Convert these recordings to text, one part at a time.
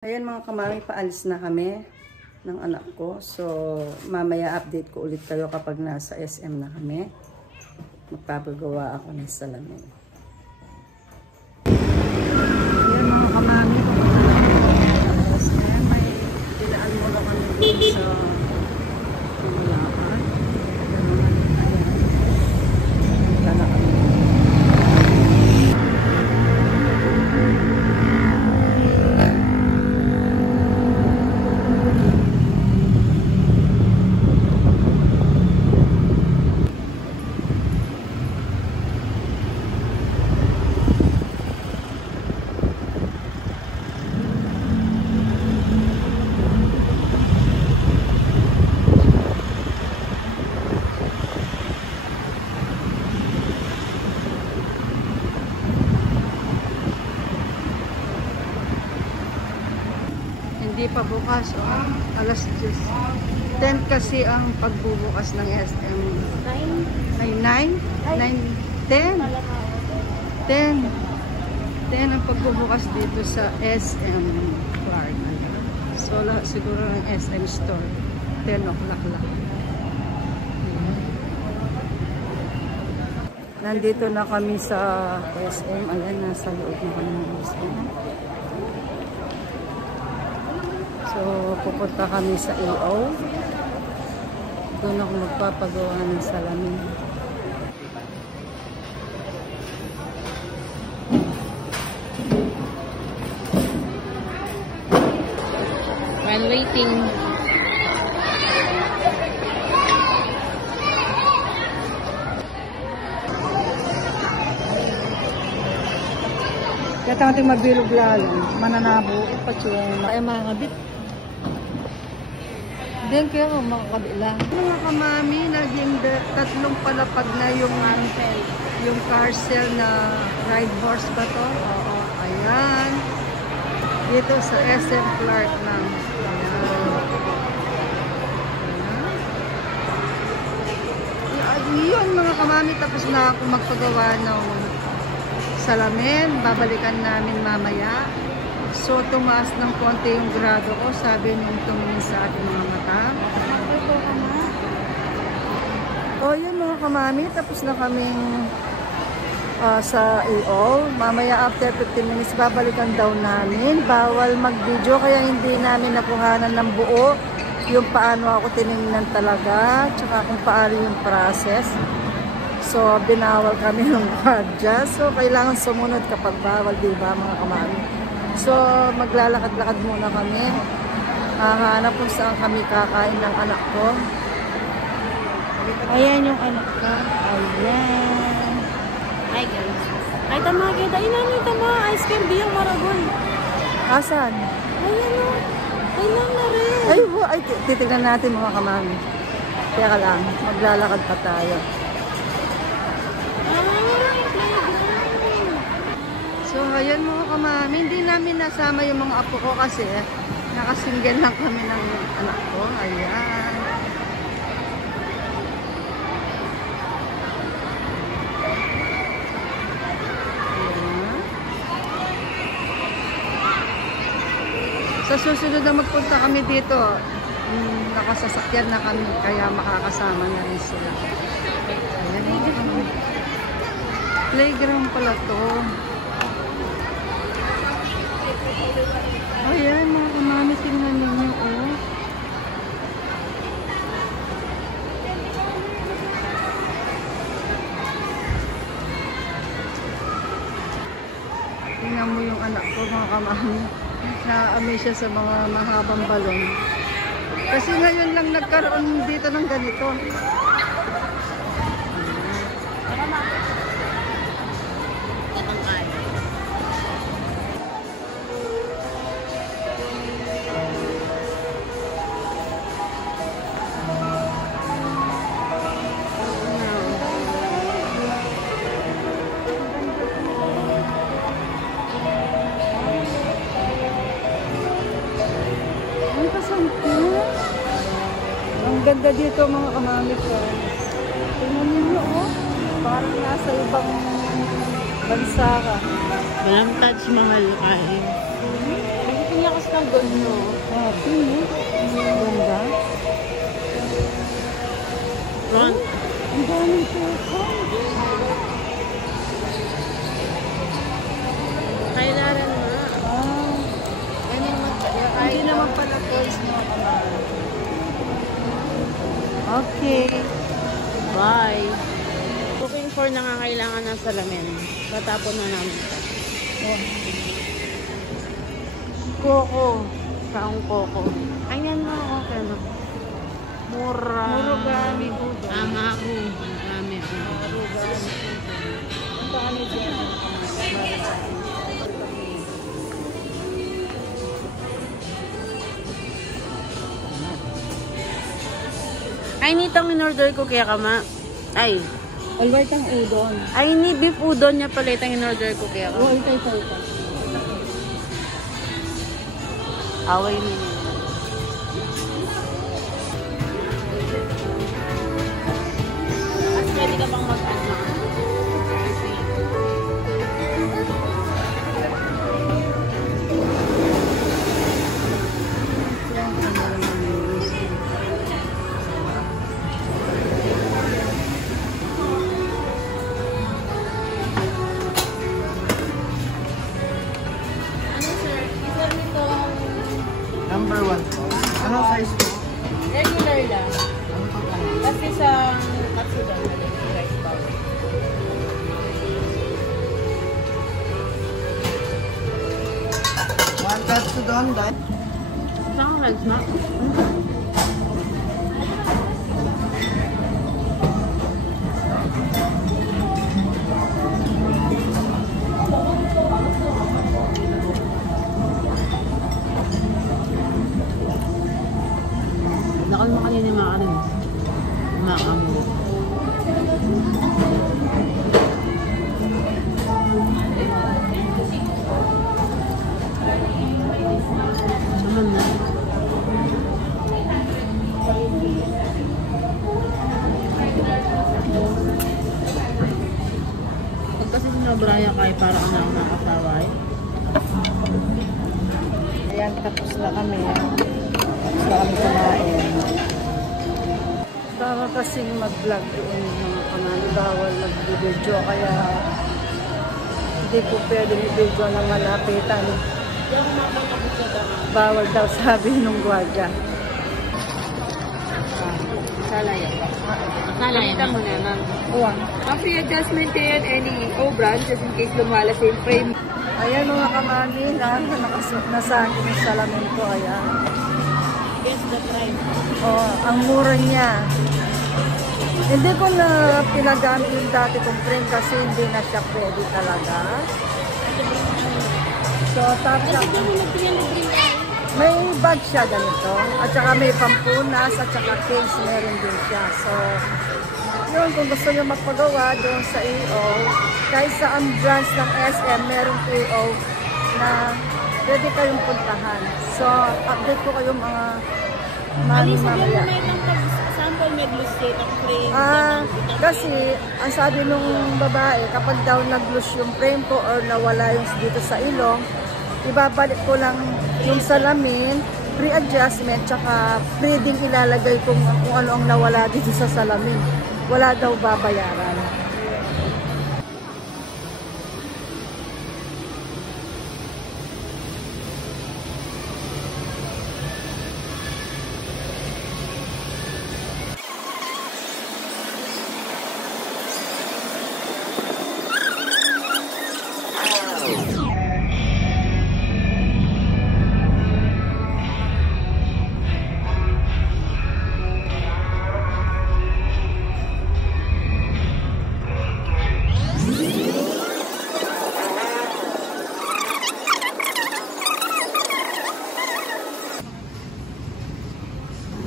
Ayan mga kamami, paalis na kami ng anak ko. So, mamaya update ko ulit kayo kapag nasa SM na kami. Magpapagawa ako ng salamin. Ayan mga kamami, SM, may dinaan mo na kami sa Pumulakan. Ayan. Punta na kami. Hindi pa bukas, alas 10. 10 kasi ang pagbubukas ng SM. 9? Ay, 9? 10 ang pagbubukas dito sa SM Clark. So, siguro ng SM store. 10 o'clock lang. Nandito na kami sa SM. Ayan, nasa loob na kami ng SM. So, pupunta kami sa AO. Doon ako magpapagawa ng salamin. While waiting. Kaya natin magbilog lalo. Mananabo. Patsyon. Ay mga kabit. Then kaya makakabila. Mga kamami, naging tatlong palapag na yung carcel na ride horse ba to? Oo, ayan. Dito sa SM Clark lang. Ayan. Yun mga kamami, tapos na ako magpagawa ng salamin. Babalikan namin mamaya. So, tumaas ng konti yung grado ko. Sabi nung tumingin sa ating mga mata. O, yun mga kamami. Tapos na kaming sa EO. Mamaya after 15 minutes, babalikan daw namin. Bawal mag-video, kaya hindi namin nakuhanan ng buo yung paano ako tinignan talaga. Tsaka kung paano yung process. So, binawal kami ng kwadya. So, kailangan sumunod kapag bawal, diba mga kamami? So, maglalakad-lakad muna kami. Hahanap kung saan kami kakain ng anak ko. Ayan yung anak ko. Ayan. Hi guys. Ay, tama kita. Inano, tama. Ice cream biyang Maragon. Asan? Ayan o. Kailan na rin. Ay, titignan natin mga kamami. Kaya lang, maglalakad pa tayo. So, ayan mga kamami, hindi namin nasama yung mga apo ko kasi nakasingle lang kami ng anak ko. Ayan. Ayan. Sa susunod na magpunta kami dito, nakasasakyan na kami, kaya makakasama na rin sila. Ayan mga kamami. Playground pala to. Ayan mga kamami, tingnan ninyo oh. Tingnan mo yung anak ko mga kamami. Naaamoy siya sa mga mahabang balon. Kasi ngayon lang nagkaroon dito ng ganito. Ang ganda dito mga kamami ko. Tingnan niyo oh. Parang nasa ibang bansa ka. Walang touch mga lukain. Nagtitinyakas ka ang ganda. Happy, no? Ganda. Ron. Ang daming peko. Kailangan nga. Ah, Ano naman kaya? hindi naman pala toys mga kamahal. Okay. Bye. Cooking for nangangailangan ng salamin. Tatapon na namin ito. Oh. Koko. Kaong koko. Ayan na, okay na. Mura. Murugami ko. Ama ako. Murugami. Murugami. Ang dami dyan. Ay, nitong in-order ko kaya kama. Ay. Alright ang udon. Ay, ni beef udon niya pala itong in-order ko kaya kama. Oh, ito. Away mo niya. At pwede ka bang mag-ano? Yan, ano naman. Ano sir? Isa nitong Number 1 po. Anong size po? regular lang. Ano po po? Tapos isang katsudon na rice bowl. One katsudon, dahil. Saan ka rice na? Nakal mo kanina makakarin. Makakamu. Saman na. Pag kasi sinabraya ka para ka na nakakasawa eh. Ayan, tapos na kami. Tapos na kami kumain. Baka kasing mag-vlog doon mga kamali. Bawal mag-video kaya hindi ko pwede i-video na malapitan. Hindi ako makapagpapit sa dama. Bawal daw sabi nung gwardiya. Salaya. Salaya mo na, ma'am. Uwang. Ang free adjustment yan, any O-brand, just in case lumalas yung frame. Ayan mga kamali na nasagin yung salamin ko. Ayan. Guess the price. Oh, ang mura niya. Hindi ko na pinagamit yung dati kong frame kasi hindi na siya pwede talaga. So, tapos Kasi kami nag-300 din tayo. may bag siya ganito. At saka may pampunas at saka case meron din siya. So, yun, kung gusto nyo magpagawa doon sa EO, kahit sa ang branch ng SM, merong EO na pwede kayong puntahan. So, update ko kayo mga Alisa, mamaya. na itong sample may glue state ang frame. Kasi, ang sabi nung babae, kapag daw nag-loose yung frame ko or nawala yung dito sa ilong, ibabalik ko lang yung salamin, free adjustment, tsaka free din ilalagay kung ano ang nawala dito sa salamin. Wala daw babayaran.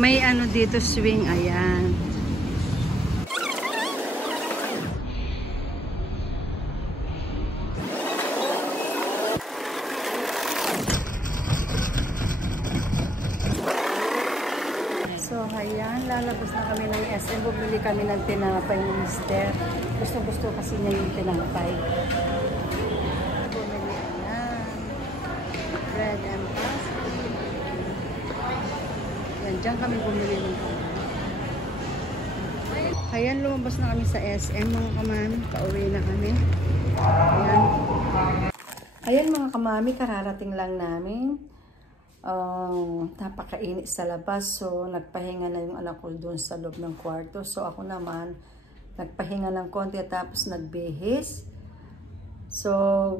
May ano dito swing, ayan. So, ayan, lalabas na kami ng SM. Bumili kami ng tinapay ng mister. Gusto kasi niya yung tinapay. Bumili, ayan. Bread and pasta. Diyan kami bumili ng Ayan, lumabas na kami sa SM mga kamami. Pauwi na kami. Ayan. Ayan mga kamami, kararating lang namin. Napakainit sa labas. So, nagpahinga na yung anak ko doon sa loob ng kwarto. So, ako naman, nagpahinga ng konti tapos nagbihis. So,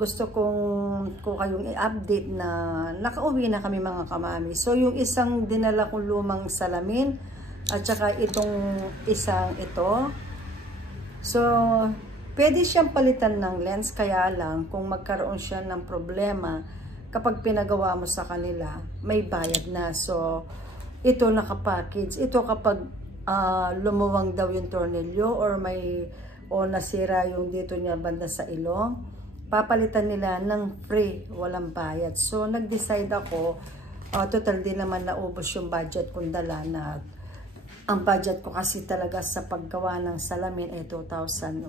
gusto kong kayong i-update na nakauwi na kami mga kamami. So, yung isang dinala kong lumang salamin, at saka itong isang ito. So, pwede siyang palitan ng lens. Kaya lang, kung magkaroon siya ng problema, kapag pinagawa mo sa kanila, may bayad na. So, ito nakapackage. Ito kapag lumuwang daw yung tornilyo or nasira yung dito niya banda sa ilong, papalitan nila ng free, walang bayad. So, nag-decide ako, total din naman naubos yung budget kong dala na ang budget ko kasi talaga sa paggawa ng salamin ay 2,000.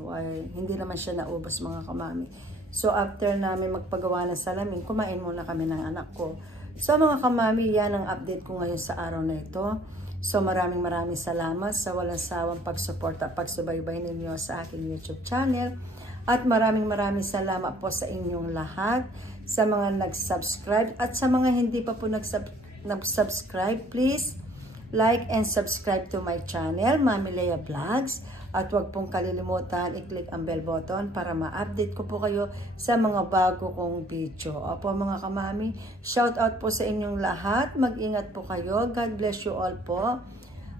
Hindi naman siya naubos mga kamami. So after namin magpagawa ng salamin, kumain muna kami ng anak ko. So mga kamami, yan ang update ko ngayon sa araw na ito. So maraming salamat sa walang sawang pagsuporta at pagsubaybay ninyo sa aking YouTube channel. At maraming salamat po sa inyong lahat, sa mga nag-subscribe at sa mga hindi pa po nag-subscribe, please like and subscribe to my channel, Mami Lea Vlogs. At huwag pong kalilimutan, i-click ang bell button para ma-update ko po kayo sa mga bago kong video. Opo mga kamami, shout out po sa inyong lahat. Mag-ingat po kayo. God bless you all po.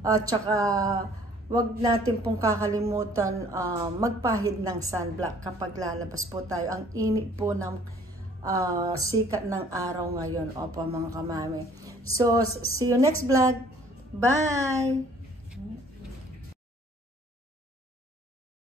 At saka, huwag natin pong kakalimutan magpahid ng sunblock kapag lalabas po tayo. Ang init po ng sikat ng araw ngayon. Opo mga kamami. So, see you next vlog. Bye!